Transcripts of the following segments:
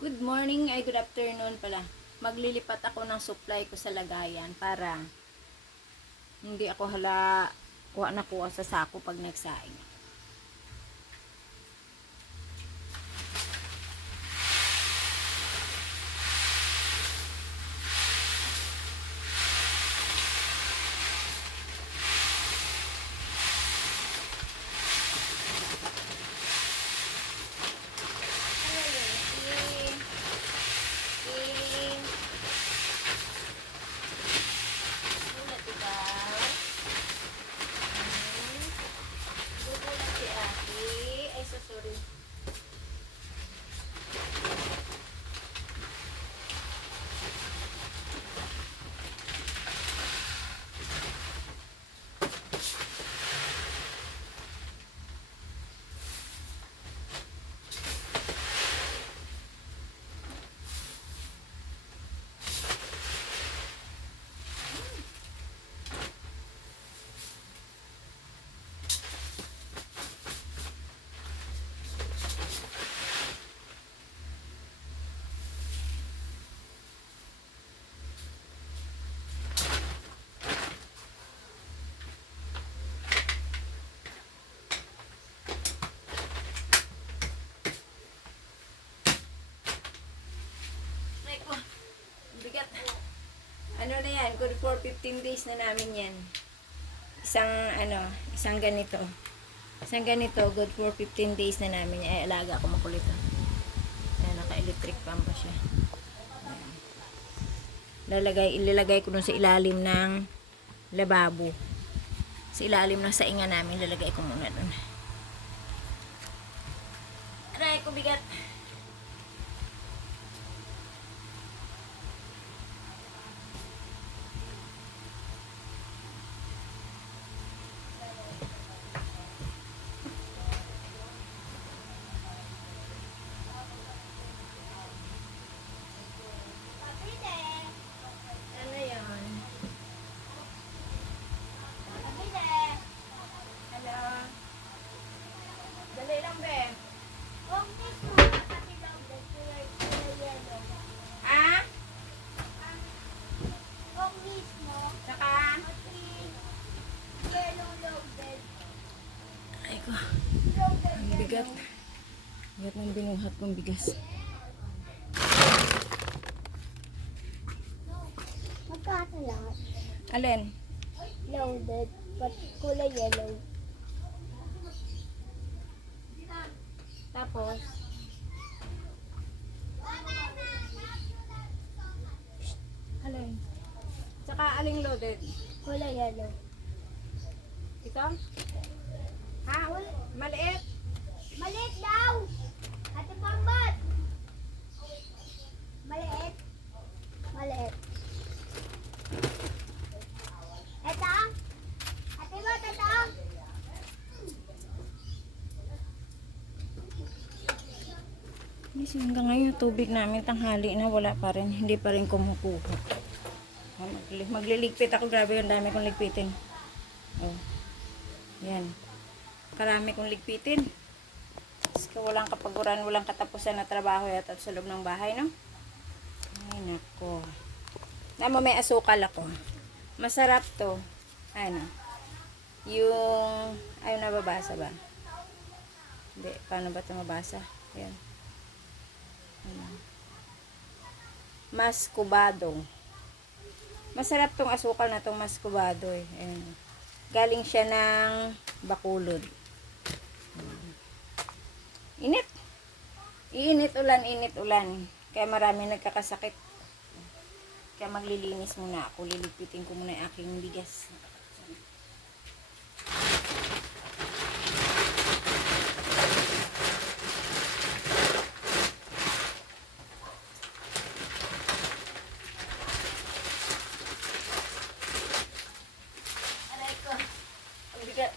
Good morning ay good afternoon pala. Maglilipat ako ng supply ko sa lagayan para hindi ako hala kuha na kuha sa sako pag nagsaing. Sorry. Ay ko. Bigat. Ano na yan? Good for 15 days na namin yan. Isang ano, isang ganito. Isang ganito, good for 15 days na namin yan. Ay, alaga ako makulit. ah. Ayan, naka-electric pump pa siya. Lalagay, ilalagay ko dun sa ilalim ng lababo. Sa ilalim ng sainga namin, lalagay ko muna dun. Aray ko bigat. Bigat. Bigat ng binuhat kong bigas. Magkano lahat? Alin? Loaded, but kulay yellow. Tapos? Alin? Saka aling loaded? Kulay yellow. Ito? Ha? Maliit? Maliit daw! Ate Pambat! Maliit? Maliit. Ito? Ate mo, ito? Yes, hanggang ngayon tubig namin tanghali na wala pa rin. Hindi pa rin kumukuha. Ah, magli- Magliligpit ako. Grabe ang dami kong ligpitin. Oh. Yan. Karami kong ligpitin. Walang kapaguran, walang katapusan na trabaho yata sa loob ng bahay, no? Ay, nako. Namo may asukal ako. Masarap to. Ano? Yung... Ayaw nababasa ba? Hindi. Paano ba ito mabasa? Yan. Mascubado. Masarap tong asukal na tong mascubado eh. Ayan. Galing siya ng Bakulod. Init. Iinit ulan, init ulan. Kaya marami nagkakasakit. Kaya maglilinis muna ako. Lilipitin ko muna yung aking bigas. Aray ko. Ang bigat.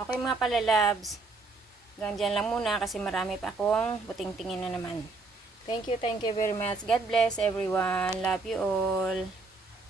Okay mga palalabs. Hanggang dyan lang muna kasi marami pa akong buting tingin na naman. Thank you, thank you very much. God bless everyone. Love you all.